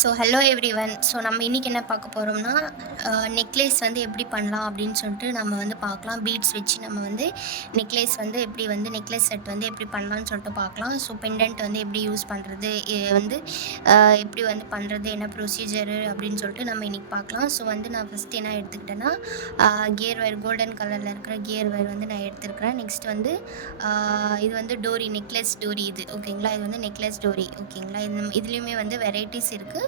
So hello everyone. So நம்ம இன்றைக்கி என்ன பார்க்க போகிறோம்னா, நெக்லேஸ் வந்து எப்படி பண்ணலாம் அப்படின்னு சொல்லிட்டு நம்ம வந்து பார்க்கலாம். பீட்ஸ் வச்சு நம்ம வந்து நெக்லேஸ் வந்து எப்படி வந்து நெக்லேஸ் செட் வந்து எப்படி பண்ணலான்னு சொல்லிட்டு பார்க்கலாம். ஸோ பெண்டன்ட் வந்து எப்படி யூஸ் பண்ணுறது, வந்து எப்படி வந்து பண்ணுறது, என்ன ப்ரொசீஜரு அப்படின்னு சொல்லிட்டு நம்ம இன்றைக்கி பார்க்கலாம். ஸோ வந்து நான் ஃபஸ்ட்டு என்ன எடுத்துக்கிட்டேன்னா, கியர் ஒயர் கோல்டன் கலரில் இருக்கிற கியர் ஒயர் வந்து நான் எடுத்துருக்கிறேன். நெக்ஸ்ட் வந்து இது வந்து டோரி, நெக்லஸ் டோரி இது ஓகேங்களா. இது வந்து நெக்லஸ் டோரி ஓகேங்களா. இதுலேயுமே வந்து வெரைட்டிஸ் இருக்குது.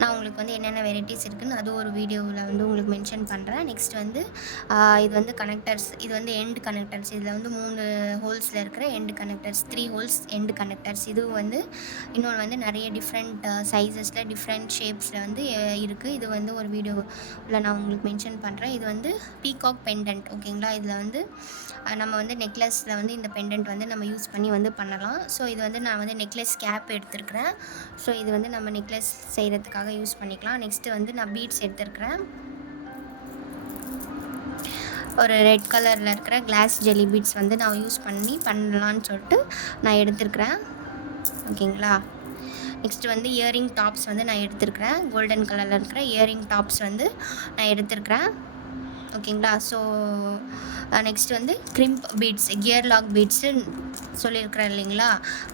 நான் உங்களுக்கு வந்து என்னென்ன வெரைட்டிஸ் இருக்குதுன்னு அது ஒரு வீடியோவில் வந்து உங்களுக்கு மென்ஷன் பண்ணுறேன். நெக்ஸ்ட் வந்து இது வந்து கனெக்டர்ஸ், இது வந்து எண்ட் கனெக்டர்ஸ். இதில் வந்து 3 ஹோல்ஸில் இருக்கிற end connectors, 3 holes end connectors. இதுவும் வந்து இன்னொன்று வந்து நிறைய டிஃப்ரெண்ட் சைஸஸில் டிஃப்ரெண்ட் ஷேப்ஸில் வந்து இருக்குது. இது வந்து ஒரு வீடியோவில் நான் உங்களுக்கு மென்ஷன் பண்ணுறேன். இது வந்து பீகாக் பெண்டன்ட் ஓகேங்களா. இதில் வந்து நம்ம வந்து நெக்லஸில் வந்து இந்த பெண்டன்ட் வந்து நம்ம யூஸ் பண்ணி வந்து பண்ணலாம். ஸோ இது வந்து நான் வந்து நெக்லஸ் கேப் எடுத்துருக்கிறேன். ஸோ இது வந்து நம்ம நெக்லஸ் செய்கிறதுக்காக யூஸ் பண்ணிக்கலாம். நெக்ஸ்ட்டு வந்து நான் பீட்ஸ் எடுத்துருக்கிறேன். ஒரு ரெட் கலரில் இருக்கிற கிளாஸ் ஜெல்லி பீட்ஸ் வந்து நான் யூஸ் பண்ணலான்னு சொல்லிட்டு நான் எடுத்துருக்கிறேன் ஓகேங்களா. நெக்ஸ்ட்டு வந்து இயரிங் டாப்ஸ் வந்து நான் எடுத்துருக்கிறேன். கோல்டன் கலரில் இருக்கிற இயரிங் டாப்ஸ் வந்து நான் எடுத்துருக்கிறேன் ஓகேங்களா. ஸோ நெக்ஸ்ட்டு வந்து crimp beads, gear lock beads சொல்லியிருக்கிறேன் இல்லைங்களா,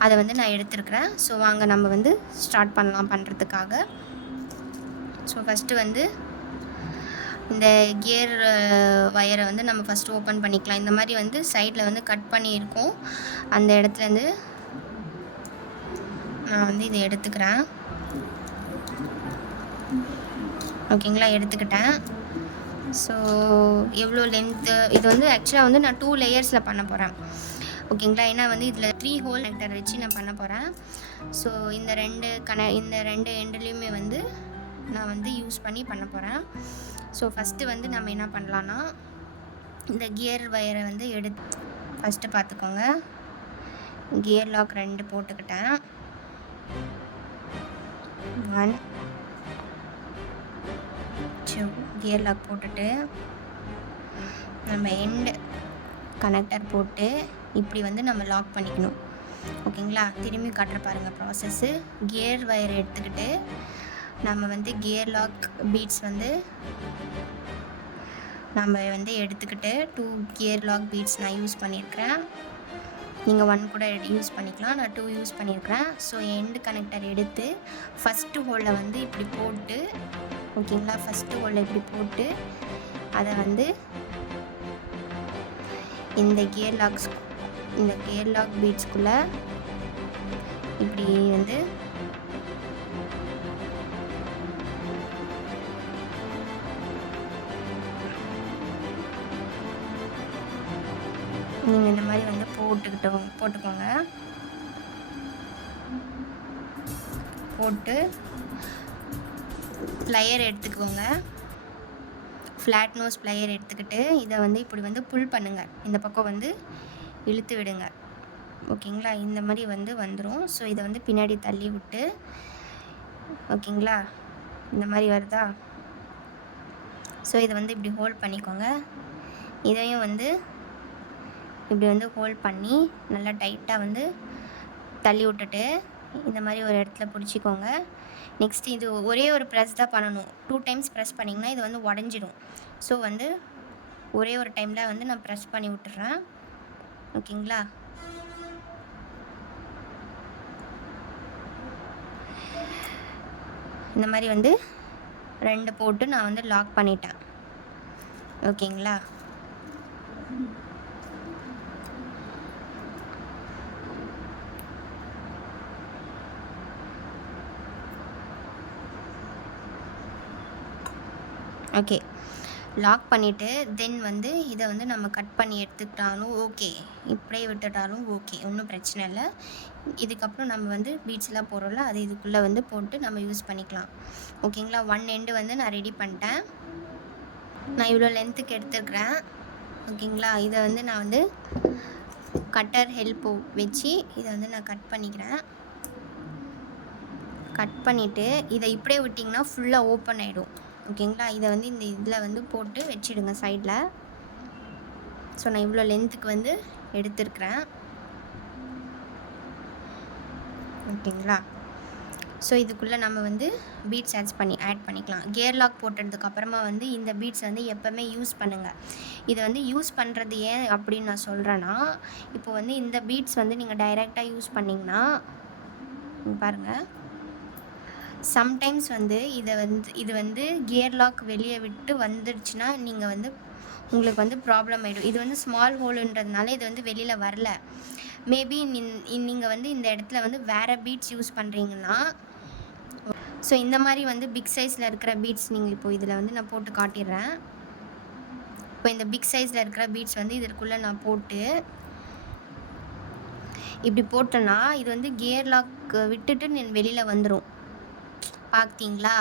அதை வந்து நான் எடுத்துருக்கிறேன். ஸோ வாங்க நம்ம வந்து ஸ்டார்ட் பண்ணலாம் பண்ணுறதுக்காக. ஸோ ஃபஸ்ட்டு வந்து இந்த கியர் வயரை வந்து நம்ம ஃபஸ்ட்டு ஓப்பன் பண்ணிக்கலாம். இந்த மாதிரி வந்து சைடில் வந்து கட் பண்ணியிருக்கோம். அந்த இடத்துலேருந்து நான் வந்து இதை எடுத்துக்கிறேன் ஓகேங்களா. எடுத்துக்கிட்டேன். ஸோ எவ்வளோ லென்த்து, இது வந்து ஆக்சுவலாக வந்து நான் 2 லேயர்ஸில் பண்ண போகிறேன் ஓகேங்களா. ஏன்னா வந்து இதில் 3 ஹோல் கனெக்டர் வச்சு நான் பண்ண போகிறேன். ஸோ இந்த ரெண்டு எண்டுலேயுமே வந்து நான் வந்து யூஸ் பண்ணி பண்ண போகிறேன். ஸோ ஃபஸ்ட்டு வந்து நம்ம என்ன பண்ணலான்னா, இந்த கியர் வயரை வந்து ஃபஸ்ட்டு பார்த்துக்கோங்க. கியர் லாக் 2 போட்டுக்கிட்டேன். 1 2 கியர் லாக் போட்டுட்டு நம்ம எண்டு கனெக்டர் போட்டு இப்படி வந்து நம்ம லாக் பண்ணிக்கணும் ஓகேங்களா. திரும்பி காட்டுற பாருங்கள் ப்ராசஸ்ஸு. கியர் வயர் எடுத்துக்கிட்டு நம்ம வந்து கியர் லாக் பீட்ஸ் வந்து நம்ம வந்து எடுத்துக்கிட்டு 2 கியர் லாக் பீட்ஸ் நான் யூஸ் பண்ணியிருக்கிறேன். நீங்கள் 1 கூட யூஸ் பண்ணிக்கலாம். நான் 2 யூஸ் பண்ணியிருக்கிறேன். ஸோ எண்டு கனெக்டர் எடுத்து ஃபஸ்ட்டு ஹோலில் வந்து இப்படி போட்டு ஓகேங்களா. ஃபஸ்ட்டு ஹோலில் இப்படி போட்டு அதை வந்து இந்த கியர் லாக் பீட்ஸ்குள்ளே இப்படி வந்து நீங்கள் இந்த மாதிரி வந்து போட்டுக்கோங்க. போட்டு ப்ளையர் எடுத்துக்கோங்க. ஃப்ளாட் நோஸ் ப்ளையர் எடுத்துக்கிட்டு இதை வந்து இப்படி வந்து புல் பண்ணுங்கள். இந்த பக்கம் வந்து இழுத்து விடுங்க ஓகேங்களா. இந்த மாதிரி வந்து வந்துடும். ஸோ இதை வந்து பின்னாடி தள்ளி விட்டு ஓகேங்களா. இந்த மாதிரி வருதா. ஸோ இதை வந்து இப்படி ஹோல்ட் பண்ணிக்கோங்க. இதையும் வந்து இப்படி வந்து ஹோல்ட் பண்ணி நல்லா டைட்டாக வந்து தள்ளி விட்டுட்டு இந்த மாதிரி ஒரு இடத்துல பிடிச்சிக்கோங்க. நெக்ஸ்ட்டு இது ஒரே ஒரு ப்ரெஸ் தான் பண்ணணும். 2 டைம்ஸ் ப்ரெஸ் பண்ணிங்கன்னா இது வந்து உடஞ்சிடும். ஸோ வந்து ஒரே ஒரு டைமில் வந்து நான் ப்ரெஸ் பண்ணி விட்டுறேன் ஓகேங்களா. இந்த மாதிரி வந்து 2 போட்டு நான் வந்து லாக் பண்ணிட்டேன் ஓகேங்களா. ஓகே, லாக் பண்ணிவிட்டு தென் வந்து இதை வந்து நம்ம கட் பண்ணி எடுத்துக்கிட்டாலும் ஓகே, இப்படியே விட்டுட்டாலும் ஓகே, ஒன்றும் பிரச்சனை இல்லை. இதுக்கப்புறம் நம்ம வந்து பீட்ஸ்லாம் போடுறோம்ல, அது இதுக்குள்ளே வந்து போட்டு நம்ம யூஸ் பண்ணிக்கலாம் ஓகேங்களா. 1 எண்டு வந்து நான் ரெடி பண்ணிட்டேன். நான் இவ்வளோ லென்த்துக்கு எடுத்துருக்கிறேன் ஓகேங்களா. இதை வந்து நான் வந்து கட்டர் ஹெல்ப் வச்சு இதை வந்து நான் கட் பண்ணிக்கிறேன். கட் பண்ணிவிட்டு இதை இப்படியே விட்டிங்கன்னா ஃபுல்லாக ஓப்பன் ஆகிடும் ஓகேங்களா. இதை வந்து இந்த இதில் வந்து போட்டு வச்சிடுங்க சைடில். ஸோ நான் இவ்வளோ லென்த்துக்கு வந்து எடுத்துருக்கிறேன் ஓகேங்களா. ஸோ இதுக்குள்ளே நம்ம வந்து பீட்ஸ் ஆட் பண்ணிக்கலாம். கியர் லாக் போட்டதுக்கப்புறமா வந்து இந்த பீட்ஸ் வந்து எப்போவுமே யூஸ் பண்ணுங்கள். இதை வந்து யூஸ் பண்ணுறது ஏன் அப்படின்னு நான் சொல்கிறேன்னா, இப்போ வந்து இந்த பீட்ஸ் வந்து நீங்கள் டைரெக்டாக யூஸ் பண்ணிங்கன்னா பாருங்கள், சம்டைம்ஸ் வந்து இது வந்து கியர் லாக் வெளியே விட்டு வந்துடுச்சுன்னா நீங்கள் வந்து உங்களுக்கு வந்து ப்ராப்ளம் ஆகிடும். இது வந்து ஸ்மால் ஹோலுன்றதுனால இது வந்து வெளியில் வரல. மேபி நீங்கள் வந்து இந்த இடத்துல வந்து வேறு பீட்ஸ் யூஸ் பண்ணுறீங்கன்னா, ஸோ இந்த மாதிரி வந்து பிக் சைஸில் இருக்கிற பீட்ஸ் நீங்கள் இப்போ இதில் வந்து நான் போட்டு காட்டிடுறேன். இப்போ இந்த பிக் சைஸில் இருக்கிற பீட்ஸ் வந்து இதற்குள்ளே நான் போட்டு இப்படி போட்டேன்னா இது வந்து கியர் லாக் விட்டுட்டு வெளியில் வந்துடும். பார்த்தீங்களா?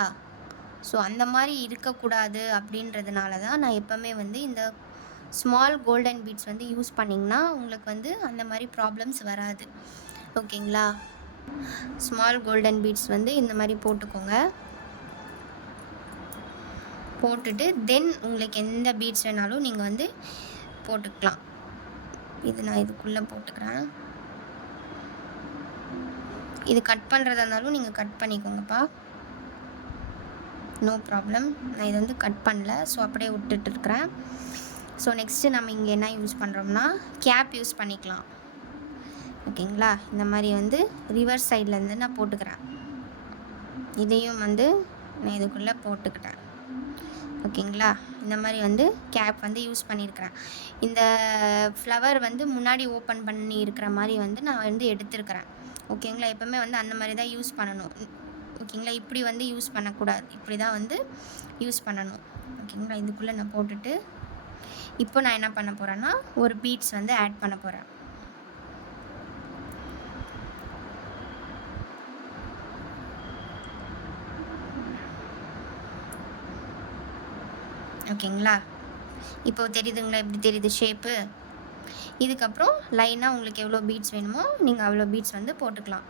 ஸோ அந்த மாதிரி இருக்கக்கூடாது அப்படின்றதுனால தான் நான் எப்போவுமே வந்து இந்த ஸ்மால் கோல்டன் பீட்ஸ் வந்து யூஸ் பண்ணிங்கன்னா உங்களுக்கு வந்து அந்த மாதிரி ப்ராப்ளம்ஸ் வராது. ஓகேங்களா? ஸ்மால் கோல்டன் பீட்ஸ் வந்து இந்த மாதிரி போட்டுக்கோங்க. போட்டுட்டு தென் உங்களுக்கு எந்த பீட்ஸ் வேணாலும் நீங்கள் வந்து போட்டுக்கலாம். இது நான் இதுக்குள்ளே போட்டுக்கிறேன். இது கட் பண்ணுறதா இருந்தாலும் நீங்கள் கட் பண்ணிக்கோங்கப்பா, நோ ப்ராப்ளம். நான் இதை வந்து கட் பண்ணல, ஸோ அப்படியே விட்டுட்டு இருக்கிறேன். ஸோ நெக்ஸ்ட்டு நம்ம இங்கே என்ன யூஸ் பண்ணுறோம்னா கேப் யூஸ் பண்ணிக்கலாம். ஓகேங்களா? இந்த மாதிரி வந்து ரிவர்ஸ் சைட்லேருந்து நான் போட்டுக்கிறேன். இதையும் வந்து நான் இதுக்குள்ளே போட்டுக்கிட்டேன். ஓகேங்களா? இந்த மாதிரி வந்து கேப் வந்து யூஸ் பண்ணியிருக்கிறேன். இந்த ஃப்ளவர் வந்து முன்னாடி ஓப்பன் பண்ணி இருக்கிற மாதிரி வந்து நான் வந்து எடுத்துருக்கிறேன். ஓகேங்களா? எப்போவுமே வந்து அந்த மாதிரி தான் யூஸ் பண்ணணும். ஓகேங்களா? இப்படி வந்து யூஸ் பண்ணக்கூடாது, இப்படி தான் வந்து யூஸ் பண்ணணும். ஓகேங்களா? இதுக்குள்ளே நான் போட்டுட்டு இப்போ நான் என்ன பண்ண போகிறேன்னா ஒரு பீட்ஸ் வந்து ஆட் பண்ண போகிறேன். ஓகேங்களா? இப்போ தெரியுதுங்களா? எப்படி தெரியுது ஷேப்பு? இதுக்கப்புறம் லைனாக உங்களுக்கு எவ்வளோ பீட்ஸ் வேணுமோ நீங்கள் அவ்வளோ பீட்ஸ் வந்து போட்டுக்கலாம்.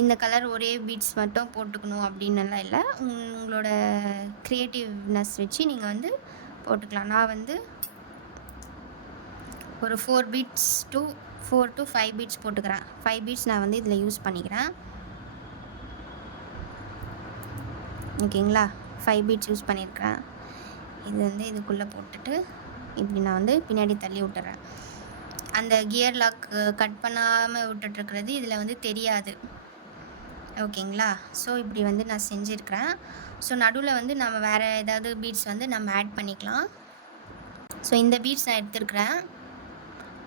இந்த கலர் ஒரே பீட்ஸ் மட்டும் போட்டுக்கணும் அப்படின்னுலாம் இல்லை, உங்களோட க்ரியேட்டிவ்னஸ் வச்சு நீங்கள் வந்து போட்டுக்கலாம். நான் வந்து ஒரு 4 to 5 பீட்ஸ் போட்டுக்கிறேன். 5 பீட்ஸ் நான் வந்து இதில் யூஸ் பண்ணிக்கிறேன். ஓகேங்களா? 5 பீட்ஸ் யூஸ் பண்ணியிருக்கிறேன். இது வந்து இதுக்குள்ளே போட்டுட்டு இப்படி நான் வந்து பின்னாடி தள்ளி விட்டுறேன். அந்த கியர் லாக் கட் பண்ணாமல் விட்டுட்ருக்கிறது இதில் வந்து தெரியாது. ஓகேங்களா? ஸோ இப்படி வந்து நான் செஞ்சுருக்கிறேன். ஸோ நடுவில் வந்து நம்ம வேறு ஏதாவது பீட்ஸ் வந்து நம்ம ஆட் பண்ணிக்கலாம். ஸோ இந்த பீட்ஸ் நான் எடுத்துருக்கிறேன்,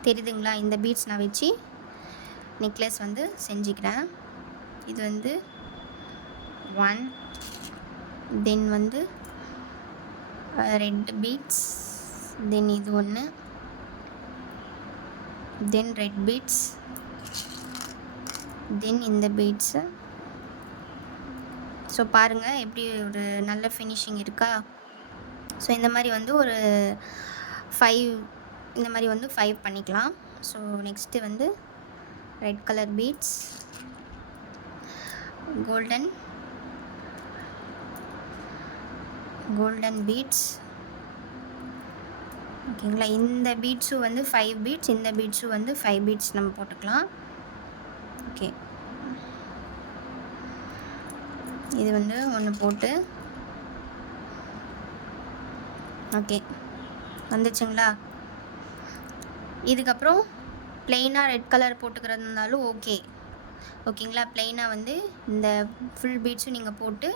தெரியுதுங்களா? இந்த பீட்ஸ் நான் வச்சு நெக்லஸ் வந்து செஞ்சுக்கிறேன். இது வந்து 1, தென் வந்து ரெட் பீட்ஸ், தென் இது ஒன்று, தென் ரெட் பீட்ஸ், தென் இந்த பீட்ஸு. ஸோ பாருங்கள் எப்படி ஒரு நல்ல ஃபினிஷிங் இருக்கா? ஸோ இந்த மாதிரி வந்து ஒரு 5 இந்த மாதிரி வந்து 5 பண்ணிக்கலாம். ஸோ நெக்ஸ்ட்டு வந்து red colour beads, golden beads. ஓகேங்களா? இந்த பீட்ஸும் வந்து 5 பீட்ஸ், இந்த பீட்ஸும் வந்து 5 பீட்ஸ் நம்ம போட்டுக்கலாம். ஓகே, இது வந்து ஒன்று போட்டு ஓகே வந்துச்சுங்களா? இதுக்கப்புறம் ப்ளெயினாக ரெட் கலர் போட்டுக்கிறது இருந்தாலும் ஓகேங்களா? ப்ளெயினாக வந்து இந்த ஃபுல் பீட்ஸும் நீங்கள் போட்டு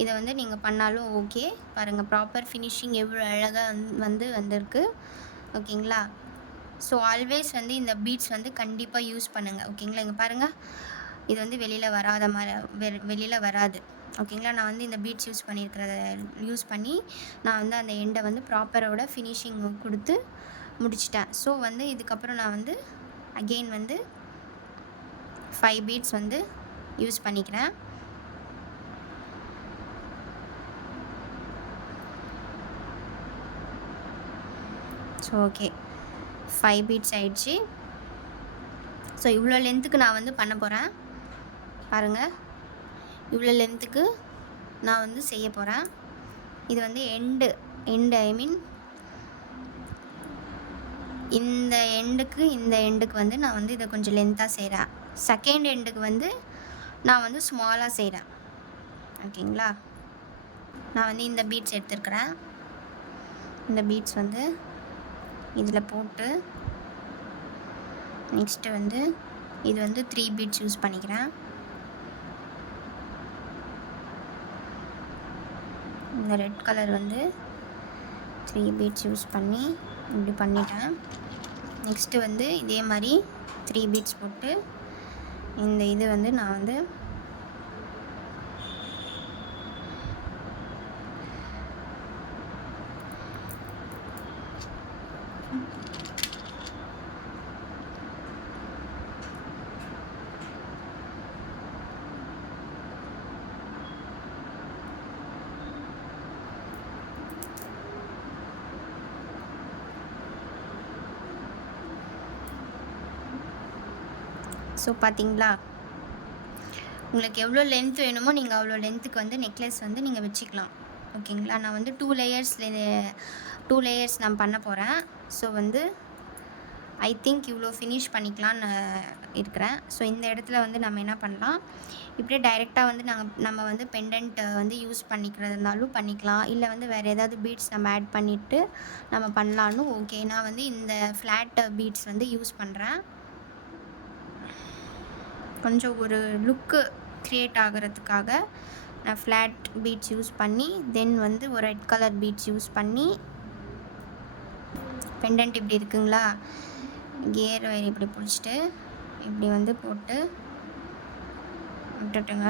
இதை வந்து நீங்கள் பண்ணாலும் ஓகே. பாருங்கள் ப்ராப்பர் ஃபினிஷிங் எவ்வளோ அழகாக வந்திருக்கு. ஓகேங்களா? ஸோ ஆல்வேஸ் வந்து இந்த பீட்ஸ் வந்து கண்டிப்பாக யூஸ் பண்ணுங்கள். ஓகேங்களா? இங்கே பாருங்கள், இது வந்து வெளியில் வராது. ஓகேங்களா? நான் வந்து இந்த பீட்ஸ் யூஸ் பண்ணி நான் வந்து அந்த எண்டை வந்து ப்ராப்பரோட ஃபினிஷிங் கொடுத்து முடிச்சிட்டேன். ஸோ வந்து இதுக்கப்புறம் நான் வந்து அகெயின் வந்து 5 பீட்ஸ் வந்து யூஸ் பண்ணிக்கிறேன். ஸோ ஓகே, 5 பீட்ஸ் ஆயிடுச்சு. ஸோ இவ்வளோ லென்த்துக்கு நான் வந்து பண்ண போகிறேன். பாருங்கள், இவ்வளோ லென்த்துக்கு நான் வந்து செய்ய போகிறேன். இது வந்து எண்டு ஐ மீன் இந்த எண்டுக்கு வந்து நான் வந்து இதை கொஞ்சம் லென்த்தாக செய்கிறேன். செகண்ட் எண்டுக்கு வந்து நான் வந்து ஸ்மாலாக செய்கிறேன். ஓகேங்களா? நான் வந்து இந்த பீட்ஸ் எடுத்துருக்கிறேன். இந்த பீட்ஸ் வந்து இதில் போட்டு நெக்ஸ்ட்டு வந்து இது வந்து 3 பீட்ஸ் யூஸ் பண்ணிக்கிறேன். இந்த ரெட் கலர் வந்து 3 பீட்ஸ் யூஸ் பண்ணி இப்படி பண்ணிட்டேன். நெக்ஸ்ட்டு வந்து இதே மாதிரி 3 பீட்ஸ் போட்டு இந்த இது வந்து நான் வந்து ஸோ பார்த்தீங்களா, உங்களுக்கு எவ்வளோ லென்த் வேணுமோ நீங்கள் அவ்வளோ லென்த்துக்கு வந்து நெக்லஸ் வந்து நீங்கள் வச்சுக்கலாம். ஓகேங்களா? நான் வந்து 2 லேயர்ஸ் நான் பண்ண போகிறேன். ஸோ வந்து ஐ திங்க் இவ்வளோ ஃபினிஷ் பண்ணிக்கலான்னு இருக்கிறேன். ஸோ இந்த இடத்துல வந்து நம்ம என்ன பண்ணலாம், இப்படியே டைரெக்டாக வந்து நம்ம வந்து பெண்டன்ட் வந்து யூஸ் பண்ணிக்கிறதுனாலும் பண்ணிக்கலாம். இல்லை வந்து வேறு ஏதாவது பீட்ஸ் நம்ம ஆட் பண்ணிவிட்டு நம்ம பண்ணலான்னு ஓகே. நான் வந்து இந்த ஃப்ளாட் பீட்ஸ் வந்து யூஸ் பண்ணுறேன். கொஞ்சம் ஒரு லுக்கு க்ரியேட் ஆகிறதுக்காக நான் ஃப்ளாட் பீட்ஸ் யூஸ் பண்ணி தென் வந்து ஒரு ரெட் கலர் பீட்ஸ் யூஸ் பண்ணி பெண்டன்ட் இப்படி இருக்குங்களா, கியர் வயர் இப்படி பிடிச்சிட்டு இப்படி வந்து போட்டு விட்டுட்டுங்க.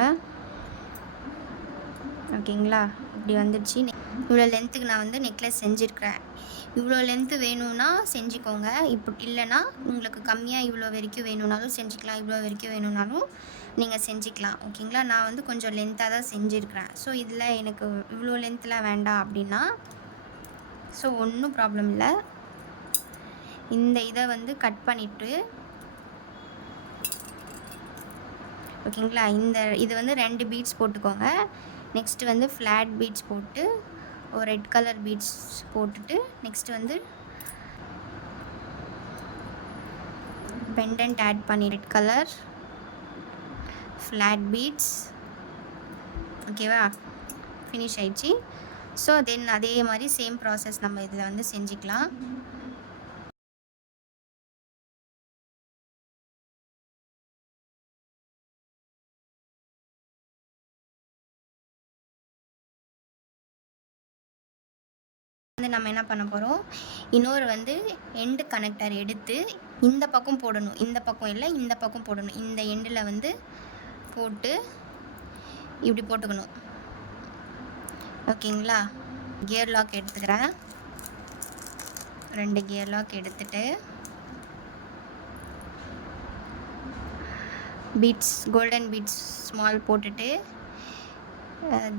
ஓகேங்களா? இப்படி வந்துடுச்சு. இவ்வளோ லென்த்துக்கு நான் வந்து நெக்லஸ் செஞ்சுருக்கிறேன். இவ்வளோ லென்த்து வேணும்னா செஞ்சுக்கோங்க. இப்போ இல்லைன்னா உங்களுக்கு கம்மியாக இவ்வளோ வரைக்கும் வேணும்னாலும் செஞ்சுக்கலாம், இவ்வளோ வரைக்கும் வேணும்னாலும் நீங்கள் செஞ்சுக்கலாம். ஓகேங்களா? நான் வந்து கொஞ்சம் லென்த்தாக தான் செஞ்சுருக்கிறேன். ஸோ இதில் எனக்கு இவ்வளோ லென்த்தில் வேண்டாம் அப்படின்னா ஸோ ஒன்றும் ப்ராப்ளம் இல்லை. இந்த இதை வந்து கட் பண்ணிவிட்டு ஓகேங்களா, இது வந்து 2 பீட்ஸ் போட்டுக்கோங்க. நெக்ஸ்ட்டு வந்து ஃப்ளாட் பீட்ஸ் போட்டு ஒரு ரெட் கலர் பீட்ஸ் போட்டுட்டு நெக்ஸ்ட் வந்து பெண்டன்ட் ஆட் பண்ணி ரெட் கலர் ஃப்ளாட் பீட்ஸ். ஓகேவா? ஃபினிஷ் ஆயிடுச்சு. ஸோ தென் அதே மாதிரி சேம் ப்ராசஸ் நம்ம இதில் வந்து செஞ்சுக்கலாம். வந்து நம்ம என்ன பண்ண போகிறோம், இன்னொரு வந்து எண்டு கனெக்டர் எடுத்து இந்த பக்கம் போடணும், இந்த பக்கம் இல்லை இந்த பக்கம் போடணும். இந்த எண்டில் வந்து போட்டு இப்படி போட்டுக்கணும். ஓகேங்களா? கியர் லாக் எடுத்துக்கிறேன். 2 கியர் லாக் எடுத்துட்டு பீட்ஸ் கோல்டன் பீட்ஸ் ஸ்மால் போட்டுட்டு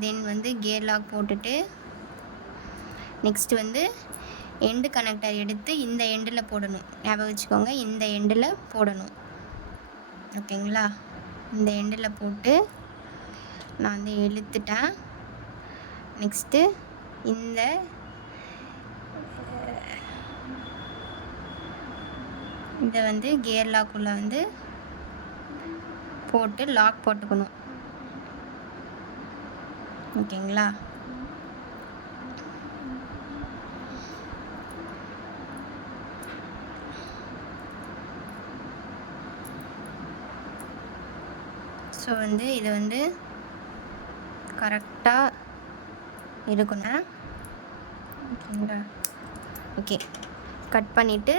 தென் வந்து கியர் லாக் போட்டுட்டு நெக்ஸ்ட்டு வந்து எண்டு கனெக்டர் எடுத்து இந்த எண்டில் போடணும். ஞாபகம் வச்சுக்கோங்க, இந்த எண்டில் போடணும். ஓகேங்களா? இந்த எண்டில் போட்டு நான் வந்து இழுத்துட்டேன். நெக்ஸ்ட்டு இந்த இதை வந்து கியர் லாக்குள்ளே வந்து போட்டு லாக் போட்டுக்கணும். ஓகேங்களா? ஸோ வந்து இது வந்து கரெக்டாக இருக்கணும். ஓகேங்களா? ஓகே, கட் பண்ணிவிட்டு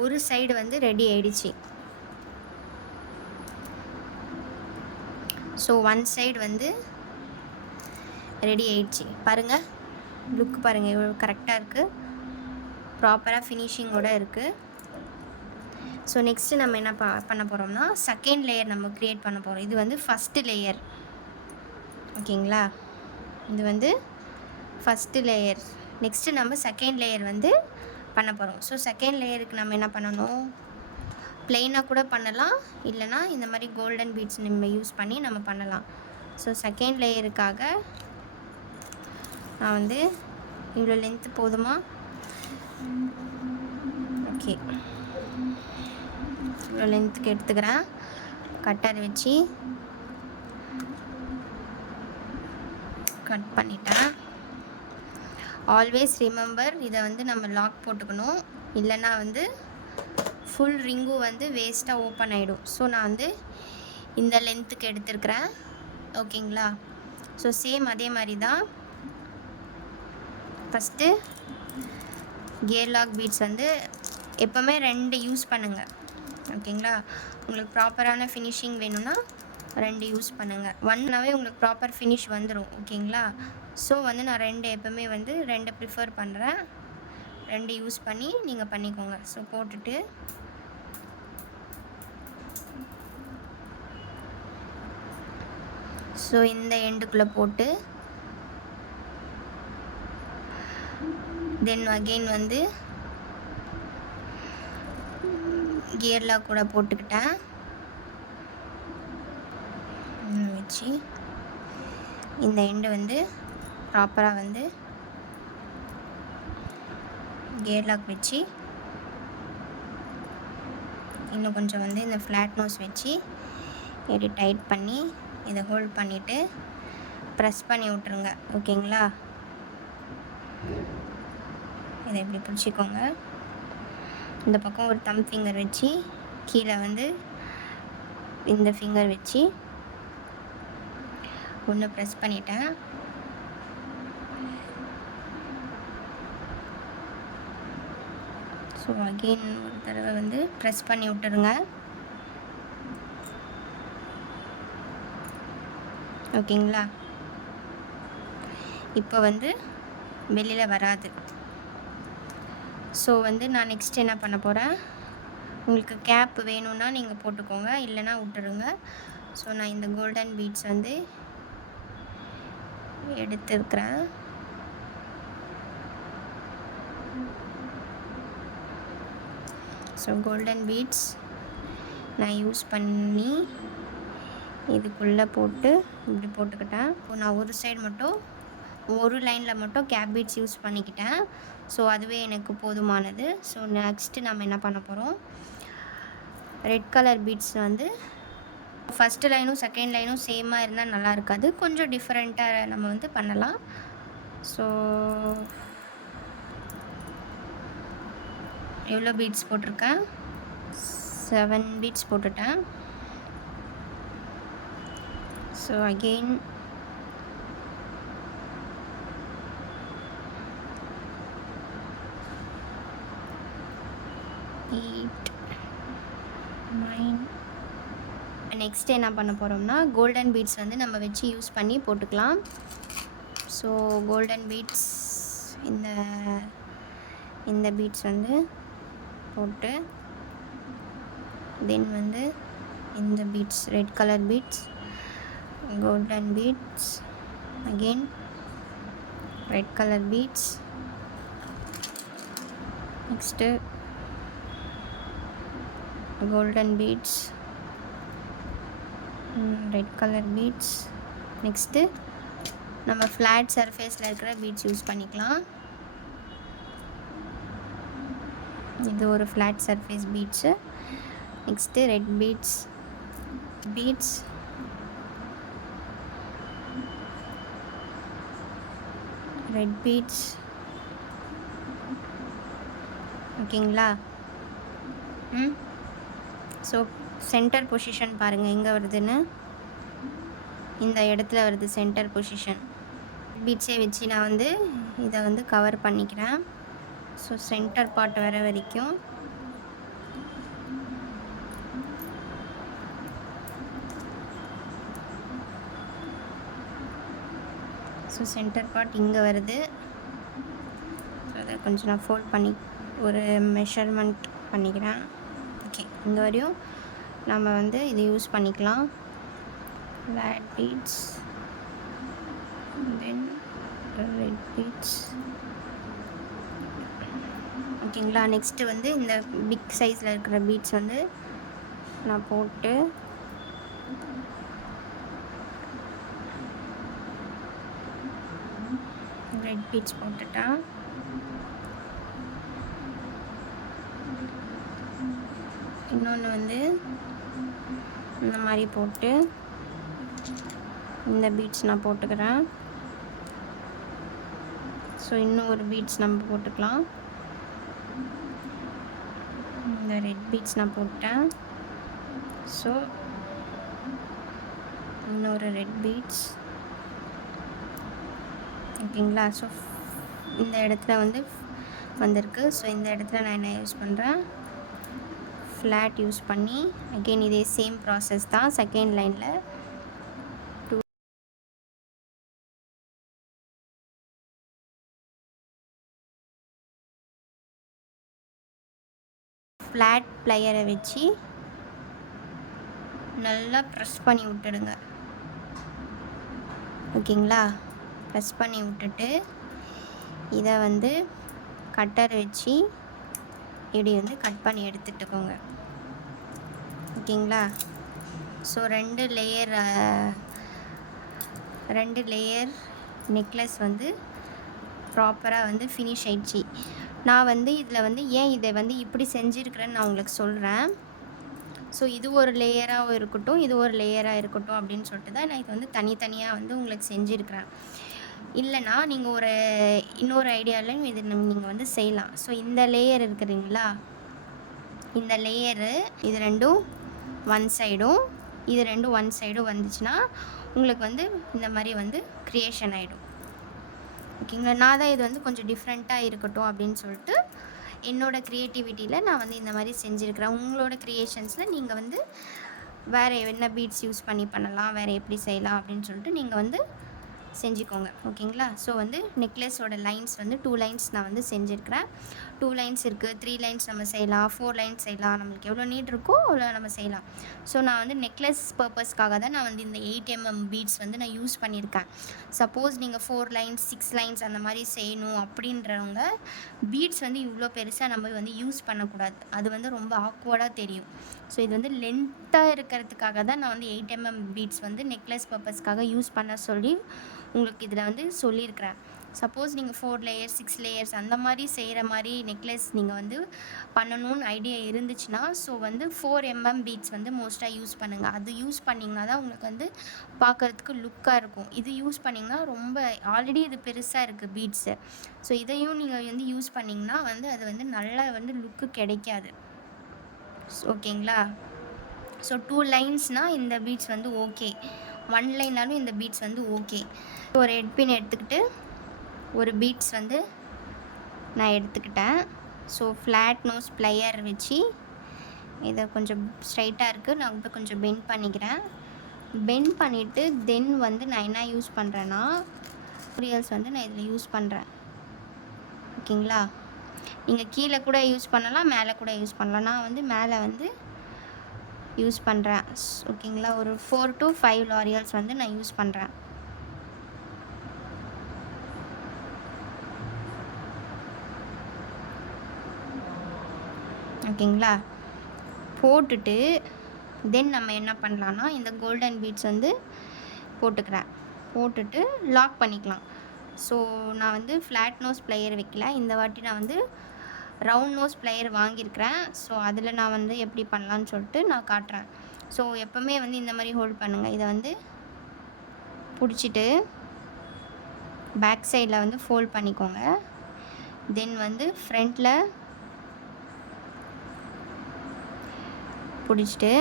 ஒரு சைடு வந்து ரெடி ஆயிடுச்சு. ஸோ ஒன் சைடு வந்து ரெடி ஆயிடுச்சு. பாருங்கள், லுக் பாருங்கள் இவ்வளோ கரெக்டாக இருக்குது, ப்ராப்பராக ஃபினிஷிங்கோடு இருக்குது. ஸோ நெக்ஸ்ட்டு நம்ம என்ன பண்ண போகிறோம்னா செகண்ட் லேயர் நம்ம க்ரியேட் பண்ண போகிறோம். இது வந்து ஃபஸ்ட்டு லேயர். ஓகேங்களா? இது வந்து ஃபஸ்ட்டு லேயர். நெக்ஸ்ட்டு நம்ம செகண்ட் லேயர் வந்து பண்ண போகிறோம். ஸோ செகண்ட் லேயருக்கு நம்ம என்ன பண்ணணும், ப்ளெயினாக கூட பண்ணலாம், இல்லைனா இந்த மாதிரி கோல்டன் பீட்ஸ் நம்ம யூஸ் பண்ணி நம்ம பண்ணலாம். ஸோ செகண்ட் லேயருக்காக நான் வந்து இவ்வளோ லென்த்து போதுமா? ஓகே, இவ்வளோ லென்த்துக்கு எடுத்துக்கிறேன். கட்டர் வச்சு கட் பண்ணிட்டேன். ஆல்வேஸ் ரிமெம்பர், இதை வந்து நம்ம லாக் போட்டுக்கணும், இல்லைன்னா வந்து ஃபுல் ரிங்கும் வந்து வேஸ்ட்டாக ஓப்பன் ஆகிடும். ஸோ நான் வந்து இந்த லென்த்துக்கு எடுத்துருக்கிறேன். ஓகேங்களா? ஸோ சேம் அதே மாதிரி தான். ஃபஸ்ட்டு கியர் லாக் பீட்ஸ் வந்து எப்போவுமே 2 யூஸ் பண்ணுங்கள். ஓகேங்களா? உங்களுக்கு ப்ராப்பரான ஃபினிஷிங் வேணும்னா 2 யூஸ் பண்ணுங்கள். 1னாவே உங்களுக்கு ப்ராப்பர் ஃபினிஷ் வந்துடும். ஓகேங்களா? ஸோ வந்து நான் 2 எப்போவுமே வந்து 2 ப்ரிஃபர் பண்ணுறேன். 2 யூஸ் பண்ணி நீங்கள் பண்ணிக்கோங்க. ஸோ போட்டுட்டு ஸோ இந்த எண்டுக்குள்ளே போட்டு தென் அகெயின் வந்து கியர் லாக் கூட போட்டுக்கிட்டேன். வச்சு இந்த எண்டு வந்து ப்ராப்பராக வந்து கியர் லாக் வச்சு இன்னும் கொஞ்சம் வந்து இந்த ஃப்ளாட் நோஸ் வச்சு இப்படி டைட் பண்ணி இதை ஹோல்ட் பண்ணிவிட்டு ப்ரெஸ் பண்ணி விட்ருங்க. ஓகேங்களா? இதை இப்படி பிடிச்சிக்கோங்க. இந்த பக்கம் ஒரு தம் ஃபிங்கர் வச்சு கீழே வந்து இந்த ஃபிங்கர் வச்சு ஒன்று ப்ரெஸ் பண்ணிட்டேன். ஸோ அகெயின் ஒரு தடவை வந்து ப்ரெஸ் பண்ணி விட்டுருங்க. ஓகேங்களா? இப்போ வந்து வெளியில் வராது. ஸோ வந்து நான் நெக்ஸ்ட் என்ன பண்ண போகிறேன், உங்களுக்கு கேப் வேணும்னா நீங்கள் போட்டுக்கோங்க, இல்லைன்னா விட்டுருங்க. ஸோ நான் இந்த கோல்டன் பீட்ஸ் வந்து எடுத்துருக்கிறேன். ஸோ கோல்டன் பீட்ஸ் நான் யூஸ் பண்ணி இதுக்குள்ளே போட்டு இப்படி போட்டுக்கிட்டேன். இப்போ நான் ஒரு சைடு மட்டும் ஒரு லைனில் மட்டும் கேப் பீட்ஸ் யூஸ் பண்ணிக்கிட்டேன். ஸோ அதுவே எனக்கு போதுமானது. ஸோ நெக்ஸ்ட்டு நம்ம என்ன பண்ண போகிறோம், ரெட் கலர் பீட்ஸ் வந்து ஃபஸ்ட்டு லைனும் செகண்ட் லைனும் சேமாக இருந்தால் நல்லா இருக்காது, கொஞ்சம் டிஃப்ரெண்ட்டாக நம்ம வந்து பண்ணலாம். ஸோ எவ்வளோ பீட்ஸ் போட்டிருக்கேன், 7 பீட்ஸ் போட்டுட்டேன். ஸோ அகெயின் நெக்ஸ்ட் என்ன பண்ண போகிறோம்னா, கோல்டன் பீட்ஸ் வந்து நம்ம வச்சு யூஸ் பண்ணி போட்டுக்கலாம். ஸோ கோல்டன் பீட்ஸ் இந்த பீட்ஸ் வந்து போட்டு தென் வந்து இந்த beads red colour beads, golden beads, again red colour beads, next golden beads, red colour beads. Next நம்ம ஃப்ளாட் சர்ஃபேஸில் இருக்கிற பீட்ஸ் யூஸ் பண்ணிக்கலாம். இது ஒரு flat surface beads. Next red beads, red beads. ஓகேங்களா? ஸோ சென்டர் பொசிஷன் பாருங்கள் எங்கே வருதுன்னு, இந்த இடத்துல வருது சென்டர் பொசிஷன். பீட்ஸே வச்சு நான் வந்து இதை வந்து கவர் பண்ணிக்கிறேன். ஸோ சென்டர் பார்ட் வர வரைக்கும் ஸோ சென்டர் பார்ட் இங்கே வருது. ஸோ அதை கொஞ்சம் நான் ஃபோல்ட் பண்ணி ஒரு மெஷர்மெண்ட் பண்ணிக்கிறேன். ஓகே, இங்கே வரையும் நம்ம வந்து இது யூஸ் பண்ணிக்கலாம். Flat beads, then red beads. ஓகேங்களா? நெக்ஸ்ட்டு வந்து இந்த பிக் சைஸில் இருக்கிற பீட்ஸ் வந்து நான் போட்டு ரெட் பீட்ஸ் போட்டுட்டேன். இன்னொன்று வந்து இந்த மாதிரி போட்டு இந்த பீட்ஸ் நான் போட்டுக்கிறேன். ஸோ இன்னும் ஒரு பீட்ஸ் நம்ம போட்டுக்கலாம். இந்த ரெட் பீட்ஸ் நான் போட்டேன். ஸோ இன்னொரு ரெட் பீட்ஸ். ஓகேங்களா? ஸோ இந்த இடத்துல வந்து வந்திருக்கு. ஸோ இந்த இடத்துல நான் என்ன யூஸ் பண்ணுறேன், ஃப்ளாட் யூஸ் பண்ணி அகெயின் இதே சேம் ப்ராசஸ் தான். செகண்ட் லைனில் ஃப்ளாட் ப்ளையரை வச்சு நல்லா ப்ரெஸ் பண்ணி விட்டுடுங்க. ஓகேங்களா? ப்ரெஸ் பண்ணி விட்டுட்டு இதை வந்து கட்டர் வச்சு இப்படி வந்து கட் பண்ணி எடுத்துட்டுக்கோங்க. ஓகேங்களா? ஸோ ரெண்டு லேயர் நெக்லஸ் வந்து ப்ராப்பராக வந்து ஃபினிஷ் ஆயிடுச்சு. நான் வந்து இதில் வந்து ஏன் இதை வந்து இப்படி செஞ்சுருக்கிறேன்னு நான் உங்களுக்கு சொல்கிறேன். ஸோ இது ஒரு லேயராக இருக்கட்டும், இது ஒரு லேயராக இருக்கட்டும் அப்படின்னு சொல்லிட்டு தான் நான் இது வந்து தனித்தனியாக வந்து உங்களுக்கு செஞ்சுருக்கிறேன். இல்லைனா நீங்கள் இன்னொரு ஐடியாலையும் இது நீங்கள் வந்து செய்யலாம். ஸோ இந்த லேயர் இருக்குதுங்களா, இந்த லேயரு இது ரெண்டும் ஒன் சைடும், இது ரெண்டும் ஒன் சைடும் வந்துச்சுன்னா உங்களுக்கு வந்து இந்த மாதிரி வந்து க்ரியேஷன் ஆகிடும். ஓகேங்களா? நான் தான் இது வந்து கொஞ்சம் டிஃப்ரெண்ட்டாக இருக்கட்டும் அப்படின்னு சொல்லிட்டு என்னோடய க்ரியேட்டிவிட்டியில் நான் வந்து இந்த மாதிரி செஞ்சுருக்கிறேன். உங்களோட க்ரியேஷன்ஸில் நீங்கள் வந்து வேறு என்ன பீட்ஸ் யூஸ் பண்ணி பண்ணலாம், வேறு எப்படி செய்யலாம் அப்படின்னு சொல்லிட்டு நீங்கள் வந்து செஞ்சுக்கோங்க. ஓகேங்களா? ஸோ வந்து நெக்லஸோட லைன்ஸ் வந்து 2 லைன்ஸ் நான் வந்து செஞ்சுருக்கிறேன். 2 லைன்ஸ் இருக்குது, 3 லைன்ஸ் நம்ம செய்யலாம், 4 லைன்ஸ் செய்யலாம். நம்மளுக்கு எவ்வளோ நீட் இருக்கோ அவ்வளோ நம்ம செய்யலாம். ஸோ நான் வந்து நெக்லஸ் பர்பஸ்க்காக தான் நான் வந்து இந்த 8mm பீட்ஸ் வந்து நான் யூஸ் பண்ணியிருக்கேன். சப்போஸ் நீங்கள் 4 லைன்ஸ் 6 லைன்ஸ் அந்த மாதிரி செய்யணும் அப்படின்றவங்க பீட்ஸ் வந்து இவ்வளோ பெருசாக நம்ம வந்து யூஸ் பண்ணக்கூடாது. அது வந்து ரொம்ப ஆக்வர்டாக தெரியும். ஸோ இது வந்து லென்த்தாக இருக்கிறதுக்காக தான் நான் வந்து 8mm பீட்ஸ் வந்து நெக்லஸ் பர்பஸ்க்காக யூஸ் பண்ண சொல்லி உங்களுக்கு இதில் வந்து சொல்லியிருக்கிறேன். சப்போஸ் நீங்கள் 4 லேயர்ஸ் 6 லேயர்ஸ் அந்த மாதிரி செய்கிற மாதிரி நெக்லஸ் நீங்கள் வந்து பண்ணணும்னு ஐடியா இருந்துச்சுன்னா ஸோ வந்து 4mm பீட்ஸ் வந்து மோஸ்ட்டாக யூஸ் பண்ணுங்கள். அது யூஸ் பண்ணிங்கன்னா தான் உங்களுக்கு வந்து பார்க்குறதுக்கு லுக்காக இருக்கும். இது யூஸ் பண்ணிங்கன்னா ரொம்ப ஆல்ரெடி இது பெருசாக இருக்குது பீட்ஸு. ஸோ இதையும் நீங்கள் வந்து யூஸ் பண்ணிங்கன்னா வந்து அது வந்து நல்லா வந்து லுக்கு கிடைக்காது. ஓகேங்களா? ஸோ 2 லைன்ஸ்னால் இந்த பீட்ஸ் வந்து ஓகே, 1 லைனாலும் இந்த பீட்ஸ் வந்து ஓகே. ஒரு ஹெட் பின் எடுத்துக்கிட்டு ஒரு பீட்ஸ் வந்து நான் எடுத்துக்கிட்டேன். ஸோ ஃப்ளாட் நோஸ் ப்ளையர் வச்சு இதை கொஞ்சம் ஸ்ட்ரைட்டாக இருக்குது, நான் இப்போ கொஞ்சம் பெண்ட் பண்ணிக்கிறேன். பெண்ட் பண்ணிவிட்டு தென் வந்து நான் என்ன யூஸ் பண்ணுறேன்னா ரியல்ஸ் வந்து நான் இதில் யூஸ் பண்ணுறேன். ஓகேங்களா? நீங்கள் கீழே கூட யூஸ் பண்ணலாம், மேலே கூட யூஸ் பண்ணலாம். நான் வந்து மேலே வந்து யூஸ் பண்ணுறேன். ஓகேங்களா? ஒரு 4 to 5 லாரியல்ஸ் வந்து நான் யூஸ் பண்ணுறேன். ஓகேங்களா? போட்டுட்டு தென் நம்ம என்ன பண்ணலான்னா இந்த கோல்டன் பீட்ஸ் வந்து போட்டுட்டு லாக் பண்ணிக்கலாம். ஸோ நான் வந்து ஃப்ளாட் நோஸ் ப்ளையர் வைக்கல, இந்த வாட்டி நான் வந்து ரவுண்ட் நோஸ் ப்ளையர் வாங்கியிருக்கிறேன். ஸோ அதில் நான் வந்து எப்படி பண்ணலான்னு சொல்லிட்டு நான் காட்டுறேன். ஸோ எப்போவுமே வந்து இந்த மாதிரி ஹோல்ட் பண்ணுங்கள். இதை வந்து பிடிச்சிட்டு பேக் சைடில் வந்து ஃபோல்ட் பண்ணிக்கோங்க. தென் வந்து ஃப்ரண்ட்டில் பிடிச்சிட்டு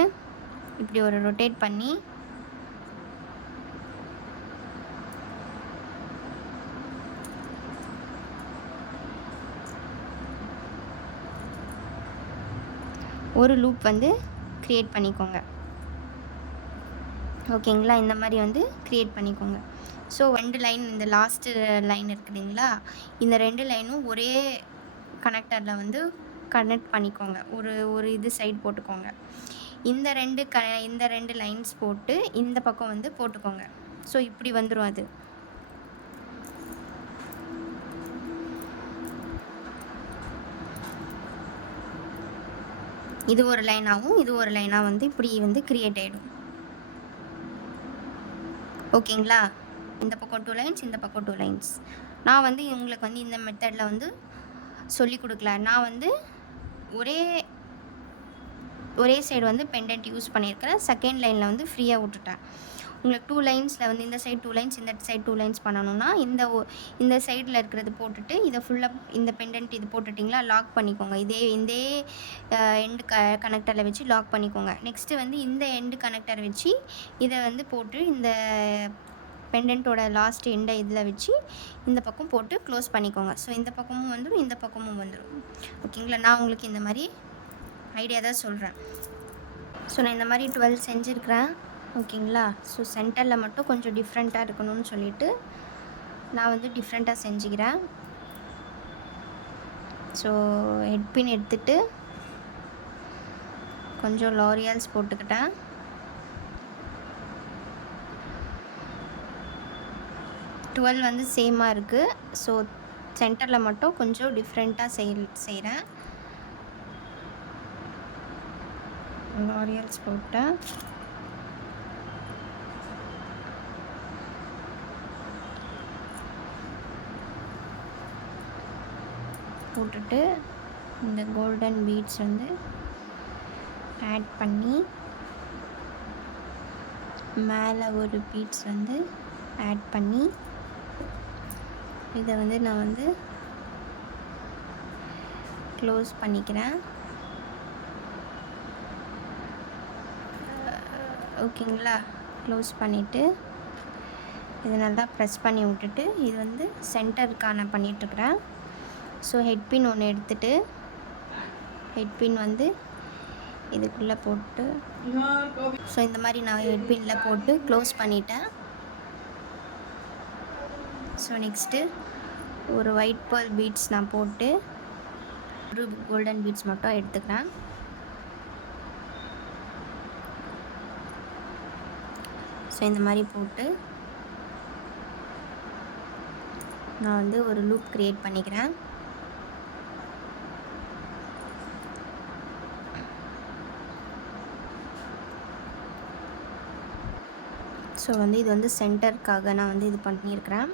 இப்படி ஒரு ரொட்டேட் பண்ணி ஒரு லூப் வந்து க்ரியேட் பண்ணிக்கோங்க. ஓகேங்களா? இந்த மாதிரி வந்து க்ரியேட் பண்ணிக்கோங்க. ஸோ 2 லைன், இந்த லாஸ்ட்டு லைன் இருக்குதுங்களா, இந்த 2 லைனும் ஒரே கனெக்டரில் வந்து கனெக்ட் பண்ணிக்கோங்க. ஒரு இது சைடு போட்டுக்கோங்க. இந்த ரெண்டு லைன்ஸ் போட்டு இந்த பக்கம் வந்து போட்டுக்கோங்க. ஸோ இப்படி வந்துடும். அது இது ஒரு லைனாகவும் இது ஒரு லைனாக வந்து இப்படி வந்து க்ரியேட் ஆகிடும். ஓகேங்களா? இந்த பக்கம் 2 லைன்ஸ், இந்த பக்கம் 2 லைன்ஸ். நான் வந்து உங்களுக்கு வந்து இந்த மெத்தடில் வந்து சொல்லி கொடுக்கல. நான் வந்து ஒரே சைடு வந்து பெண்டன்ட் யூஸ் பண்ணியிருக்கிறேன். செகண்ட் லைனில் வந்து ஃப்ரீயாக விட்டுட்டேன். உங்களுக்கு 2 லைன்ஸில் வந்து இந்த சைடு 2 லைன்ஸ் இந்த சைடு 2 லைன்ஸ் பண்ணணும்னா இந்த சைடில் இருக்கிறது போட்டுட்டு இதை ஃபுல்லாக இந்த பெண்டன்ட் இது போட்டுட்டிங்களா லாக் பண்ணிக்கோங்க. இதே எண்டு கனெக்டரில் வச்சு லாக் பண்ணிக்கோங்க. நெக்ஸ்ட்டு வந்து இந்த எண்டு கனெக்டர் வச்சு இதை வந்து போட்டு இந்த பெண்டன்ட்டோட லாஸ்ட் எண்டை இதில் வச்சு இந்த பக்கம் போட்டு க்ளோஸ் பண்ணிக்கோங்க. ஸோ இந்த பக்கமும் வந்துடும், இந்த பக்கமும் வந்துடும். ஓகேங்களா? நான் உங்களுக்கு இந்த மாதிரி ஐடியா தான் சொல்கிறேன். ஸோ நான் இந்த மாதிரி 12 செஞ்சுருக்கிறேன். ஓகேங்களா? ஸோ சென்டரில் மட்டும் கொஞ்சம் டிஃப்ரெண்ட்டாக இருக்கணும்னு சொல்லிவிட்டு நான் வந்து டிஃப்ரெண்ட்டாக செஞ்சுக்கிறேன். ஸோ ஹெட் பின் எடுத்துகிட்டு கொஞ்சம் லாரியல்ஸ் போட்டுக்கிட்டேன். வந்து சேமாக இருக்குது. ஸோ சென்டரில் மட்டும் கொஞ்சம் டிஃப்ரெண்ட்டாக செய்கிறேன். லாரியல்ஸ் போட்டேன். போட்டுட்டு இந்த கோல்டன் பீட்ஸ் வந்து ஆட் பண்ணி மேலே ஒரு பீட்ஸ் வந்து ஆட் பண்ணி இதை வந்து நான் வந்து க்ளோஸ் பண்ணிக்கிறேன். ஓகேங்களா? க்ளோஸ் பண்ணிவிட்டு இதை நல்லா ப்ரெஸ் பண்ணி விட்டுட்டு இது வந்து சென்டருக்கான பண்ணிகிட்ருக்குறேன். ஸோ ஹெட் பின் ஒன்று எடுத்துகிட்டு ஹெட் பின் வந்து இதுக்குள்ளே போட்டு ஸோ இந்த மாதிரி நான் ஹெட் பின்னில் போட்டு க்ளோஸ் பண்ணிட்டேன். ஸோ நெக்ஸ்ட்டு ஒரு ஒயிட் பேர்ல் பீட்ஸ் நான் போட்டு ஒரு கோல்டன் பீட்ஸ் மட்டும் எடுத்துக்கிறேன். ஸோ இந்த மாதிரி போட்டு நான் வந்து ஒரு லூப் க்ரியேட் பண்ணிக்கிறேன். ஸோ வந்து இது வந்து சென்டருக்காக நான் வந்து இது பண்ணியிருக்கிறேன்.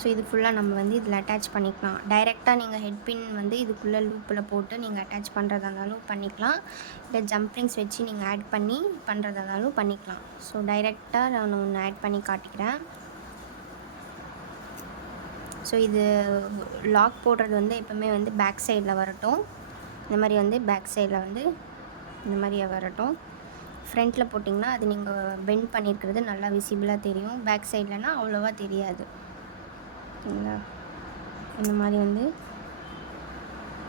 ஸோ இது ஃபுல்லாக நம்ம வந்து இதில் அட்டாச் பண்ணிக்கலாம். டைரெக்டாக நீங்கள் ஹெட் பின் வந்து இதுக்குள்ளே லூப்பில் போட்டு நீங்கள் அட்டாச் பண்ணுறதா இருந்தாலும் பண்ணிக்கலாம். இல்லை ஜம்ப்ரிங்ஸ் வச்சு நீங்கள் ஆட் பண்ணி பண்ணுறதா இருந்தாலும் பண்ணிக்கலாம். ஸோ டைரெக்டாக நான் ஒன்று ஆட் பண்ணி காட்டிக்கிறேன். ஸோ இது லாக் போடுறது வந்து எப்போவுமே வந்து பேக் சைடில் வரட்டும். இந்த மாதிரி வந்து பேக் சைடில் வந்து இந்த மாதிரியே வரட்டும். ஃப்ரண்ட்டில் போட்டிங்கன்னா அது நீங்கள் பெண்ட் பண்ணியிருக்கிறது நல்லா விசிபிளாக தெரியும். பேக் சைட்லனா அவ்வளோவா தெரியாது. ஓகேங்களா? இந்த மாதிரி வந்து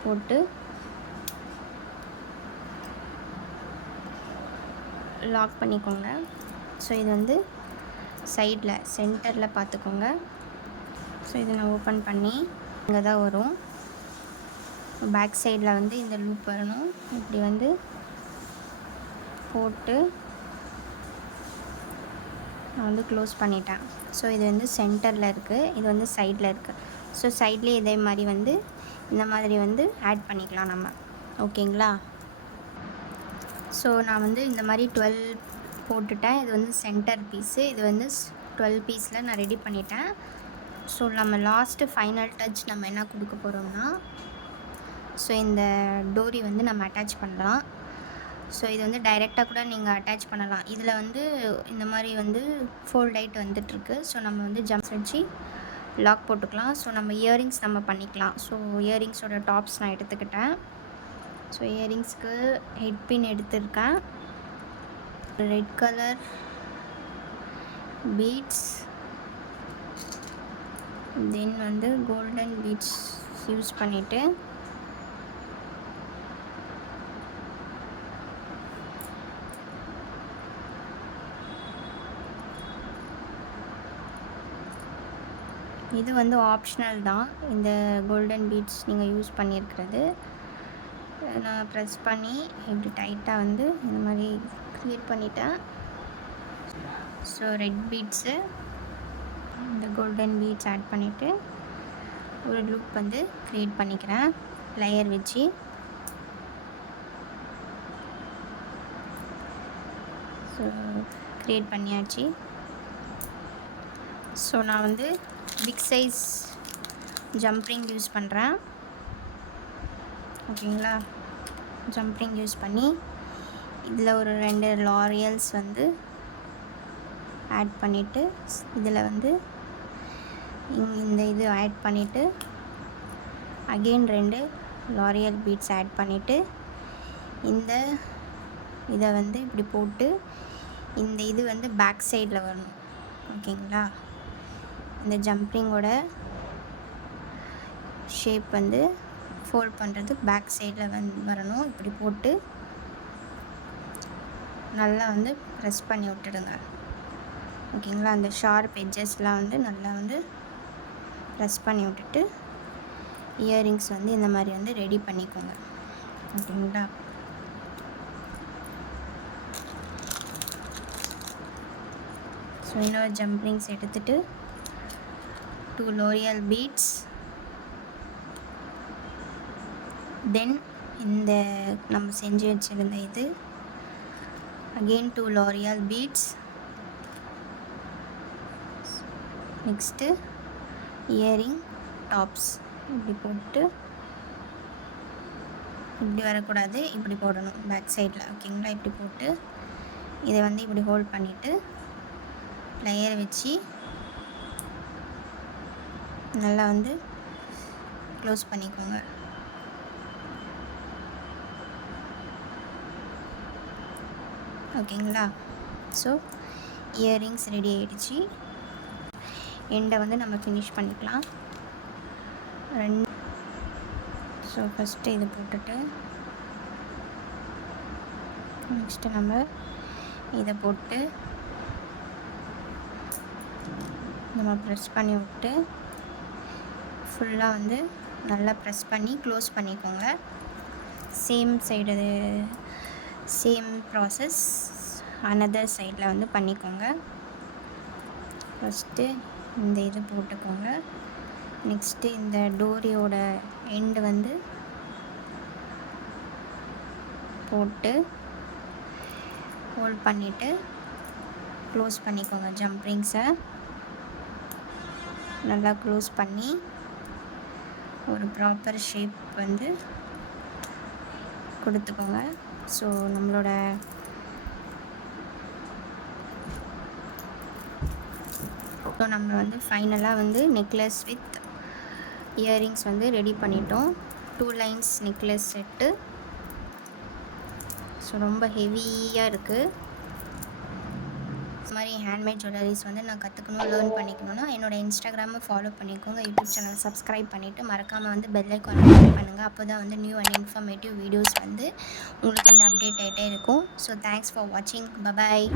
போட்டு லாக் பண்ணிக்கோங்க. ஸோ இது வந்து சைடில் சென்டரில் பார்த்துக்கோங்க. ஸோ இதை நான் ஓப்பன் பண்ணி இங்கே தான் வரும். பேக் சைடில் வந்து இந்த லூப் வரணும். இப்படி வந்து போட்டு நான் வந்து க்ளோஸ் பண்ணிட்டேன். ஸோ இது வந்து சென்டரில் இருக்குது, இது வந்து சைடில் இருக்குது. ஸோ சைட்லேயே இதே மாதிரி வந்து இந்த மாதிரி வந்து ஆட் பண்ணிக்கலாம் நம்ம. ஓகேங்களா? ஸோ நான் வந்து இந்த மாதிரி 12 போட்டுட்டேன். இது வந்து சென்டர் பீஸு. இது வந்து 12 பீஸில் நான் ரெடி பண்ணிட்டேன். ஸோ நம்ம லாஸ்ட்டு ஃபைனல் டச் நம்ம என்ன கொடுக்க போகிறோம்னா ஸோ இந்த டோரி வந்து நம்ம அட்டாச் பண்ணலாம். ஸோ இது வந்து டைரெக்டாக கூட நீங்கள் அட்டாச் பண்ணலாம். இதில் வந்து இந்த மாதிரி வந்து ஃபோல்ட் ஆகிட்டு வந்துட்டுருக்கு. ஸோ நம்ம வந்து ஜம்ப்ஸ் வச்சு லாக் போட்டுக்கலாம். ஸோ நம்ம இயரிங்ஸ் நம்ம பண்ணிக்கலாம். ஸோ இயரிங்ஸோட டாப்ஸ் நான் எடுத்துக்கிட்டேன். ஸோ இயரிங்ஸ்க்கு ஹெட் பின் எடுத்திருக்கேன். ரெட் கலர் பீட்ஸ், தென் வந்து கோல்டன் பீட்ஸ் யூஸ் பண்ணிவிட்டு இது வந்து ஆப்ஷனல் தான். இந்த கோல்டன் பீட்ஸ் நீங்கள் யூஸ் பண்ணியிருக்கிறது நான் ப்ரெஸ் பண்ணி இப்படி டைட்டாக வந்து இந்த மாதிரி க்ரியேட் பண்ணிட்டேன். ஸோ ரெட் பீட்ஸு இந்த கோல்டன் பீட்ஸ் ஆட் பண்ணிவிட்டு ஒரு லூப் வந்து க்ரியேட் பண்ணிக்கிறேன் லேயர் வச்சு. ஸோ க்ரியேட் பண்ணியாச்சு. ஸோ நான் வந்து பிக் சைஸ் ஜம்ப்ரிங் யூஸ் பண்ணுறேன். ஓகேங்களா? ஜம்ப்ரிங் யூஸ் பண்ணி இதில் ஒரு 2 லாரியல்ஸ் வந்து ஆட் பண்ணிவிட்டு இதில் வந்து இந்த இது ஆட் பண்ணிவிட்டு அகெயின் 2 லாரியல் பீட்ஸ் ஆட் பண்ணிவிட்டு இந்த இதை வந்து இப்படி போட்டு இந்த இது வந்து பேக் சைடில் வரணும். ஓகேங்களா? இந்த ஜம்பிங்கோட ஷேப் வந்து ஃபோல்ட் பண்ணுறது பேக் சைடில் வரணும். இப்படி போட்டு நல்லா வந்து ப்ரெஸ் பண்ணி விட்டுடுங்க. ஓகேங்களா? அந்த ஷார்ப் எட்ஜஸ்லாம் வந்து நல்லா வந்து ப்ரெஸ் பண்ணி விட்டுட்டு இயரிங்ஸ் வந்து இந்த மாதிரி வந்து ரெடி பண்ணிக்கோங்க. ஓகேங்களா? ஸோ இன்னொரு ஜம்பிங்ஸ் எடுத்துகிட்டு 2 லோரியல் பீட்ஸ், தென் இந்த நம்ம செஞ்சு வச்சுருந்த இது அகெயின் 2 லாரியல் பீட்ஸ், நெக்ஸ்ட்டு இயரிங் டாப்ஸ் இப்படி போட்டு இப்படி வரக்கூடாது, இப்படி போடணும் பேக் சைடில். ஓகேங்களா? இப்படி போட்டு இதை வந்து இப்படி ஹோல்ட் பண்ணிவிட்டு ப்ளையரை வச்சு நல்லா வந்து க்ளோஸ் பண்ணிக்கோங்க. ஓகேங்களா? ஸோ இயரிங்ஸ் ரெடி ஆகிடுச்சு. எண்டை வந்து நம்ம ஃபினிஷ் பண்ணிக்கலாம். ஸோ ஃபஸ்ட்டு இது போட்டுட்டு நெக்ஸ்ட்டு நம்ம இதை போட்டு நம்ம ப்ரெஸ் பண்ணி விட்டு ஃபுல்லாக வந்து நல்லா ப்ரெஸ் பண்ணி க்ளோஸ் பண்ணிக்கோங்க. Same side same process another சைடில் வந்து பண்ணிக்கோங்க. ஃபஸ்ட்டு இந்த இது போட்டுக்கோங்க. நெக்ஸ்ட்டு இந்த டோரியோட எண்டு வந்து போட்டு ஹோல்ட் பண்ணிவிட்டு க்ளோஸ் பண்ணிக்கோங்க. ஜம்ப்ரிங்ஸை நல்லா க்ளோஸ் பண்ணி ஒரு ப்ராப்பர் ஷேப் வந்து கொடுத்துக்கோங்க. ஸோ நம்மளோட நம்ம வந்து ஃபைனலாக வந்து நெக்லஸ் வித் இயரிங்ஸ் வந்து ரெடி பண்ணிட்டோம். 2 லைன்ஸ் நெக்லஸ் செட்டு. ஸோ ரொம்ப ஹெவியாக இருக்குது. இது மாதிரி ஹேண்ட்மேட் ஜுவல்லரிஸ் வந்து நான் கற்றுக்கணும், லேர்ன் பண்ணிக்கணும்னா என்னோடய இன்ஸ்டாகிராமை ஃபாலோ பண்ணிக்கோங்க. யூடியூப் சேனல் சப்ஸ்கிரைப் பண்ணிவிட்டு மறக்காமல் வந்து பெல் ஐக்கான் கிளிக் பண்ணுங்கள். அப்போ தான் வந்து நியூ அண்ட் இன்ஃபர்மேட்டிவ் வீடியோஸ் வந்து உங்களுக்கு வந்து அப்டேட் ஆகிட்டே இருக்கும். ஸோ தேங்க்ஸ் ஃபார் வாட்சிங். பபாய்.